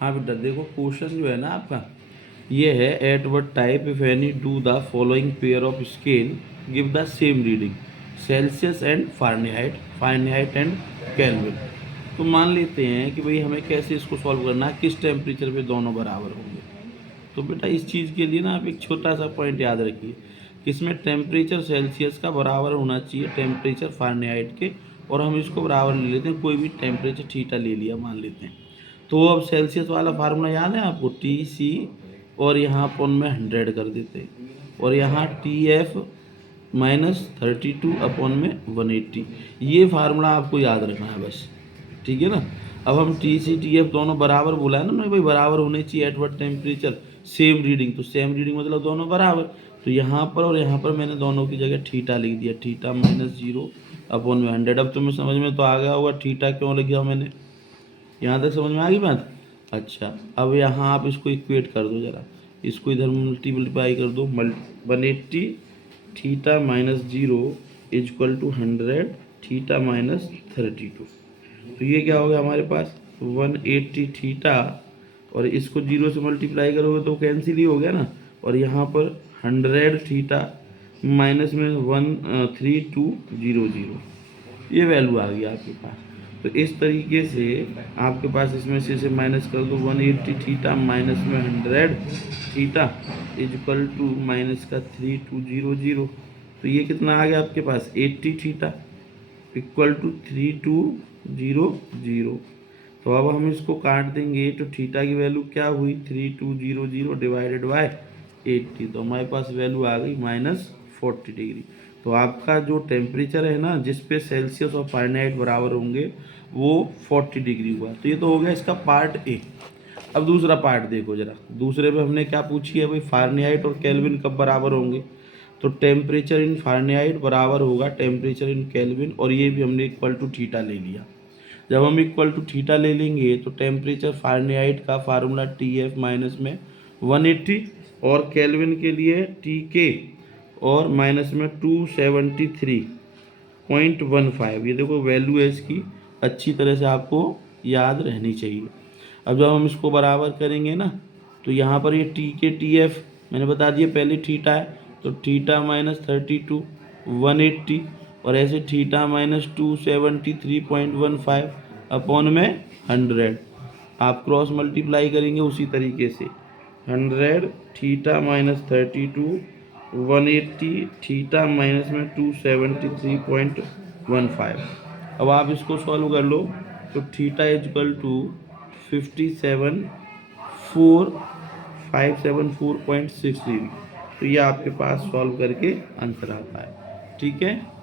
हाँ बेटा देखो, क्वेश्चन जो है ना आपका ये है, at what type if any do the following pair of scale give the same reading, Celsius and Fahrenheit, Fahrenheit and kelvin. तो मान लेते हैं कि भाई हमें कैसे इसको सॉल्व करना है, किस टेम्परेचर पे दोनों बराबर होंगे। तो बेटा इस चीज़ के लिए ना आप एक छोटा सा पॉइंट याद रखिए कि इसमें टेम्परेचर सेल्सियस का बराबर होना चाहिए टेम्परेचर फारेनहाइट के, और हम इसको बराबर ले लेते हैं, कोई भी टेम्परेचर थीटा ले लिया मान लेते हैं। तो अब सेल्सियस वाला फार्मूला याद है आपको, टी सी, और यहाँ अपन में 100 कर देते हैं, और यहाँ टी एफ -32 अपॉन में 180। ये फार्मूला आपको याद रखना है बस, ठीक है ना। अब हम टी सी टी एफ दोनों बराबर बोला है ना भाई, बराबर होने चाहिए at what temperature same reading, तो सेम रीडिंग मतलब दोनों बराबर। तो यहाँ पर और यहाँ पर मैंने दोनों की जगह थीटा लिख दिया, थीटा -0 अपॉन में 100। अब तुम्हें समझ में तो आ गया होगा थीटा क्यों लिखा मैंने, यहाँ तक समझ में आ गई बात। अच्छा, अब यहाँ आप इसको इक्वेट कर दो जरा, इसको इधर मल्टीप्लाई कर दो, 180 थीटा -0 इजक्वल टू 100 थीटा -32। तो ये क्या हो गया हमारे पास, 180 थीटा, और इसको 0 से मल्टीप्लाई करोगे तो कैंसिल ही हो गया ना, और यहाँ पर 100 थीटा माइनस में 13200, ये वैल्यू आ गई आपके पास। तो इस तरीके से आपके पास इसमें से इसे माइनस कर दो, 180 थीटा माइनस में 100 थीटा इजक्वल टू माइनस का 3200। तो ये कितना आ गया आपके पास, 80 थीटा इक्वल टू 3200। तो अब हम इसको काट देंगे, तो थीटा की वैल्यू क्या हुई, 3200 डिवाइडेड बाय 80, तो हमारे पास वैल्यू आ गई -40 डिग्री। तो आपका जो टेम्परेचर है ना जिस पे सेल्सियस और फारेनहाइट बराबर होंगे वो 40 डिग्री हुआ। तो ये तो हो गया इसका पार्ट ए। अब दूसरा पार्ट देखो जरा, दूसरे पे हमने क्या पूछी है भाई, फारेनहाइट और केल्विन कब बराबर होंगे। तो टेम्परेचर इन फारेनहाइट बराबर होगा टेम्परेचर इन केल्विन, और ये भी हमने इक्वल टू थीटा ले लिया। जब हम इक्वल टू थीटा ले लेंगे तो टेम्परेचर फारेनहाइट का फार्मूला टी एफ माइनस में 180, और केल्विन के लिए टी के और माइनस में 273.15। ये देखो वैल्यू है इसकी, अच्छी तरह से आपको याद रहनी चाहिए। अब जब हम इसको बराबर करेंगे ना, तो यहाँ पर ये टी के टी एफ मैंने बता दिया पहले थीटा है, तो थीटा -32 180, और ऐसे थीटा -273.15 अपॉन में 100। आप क्रॉस मल्टीप्लाई करेंगे उसी तरीके से, 100 थीटा -32 180 थीटा माइनस में 273.15। अब आप इसको सॉल्व कर लो, तो थीटा इजकल टू 574.6 डिग्री। तो ये आपके पास सॉल्व करके आंसर आता है, ठीक है।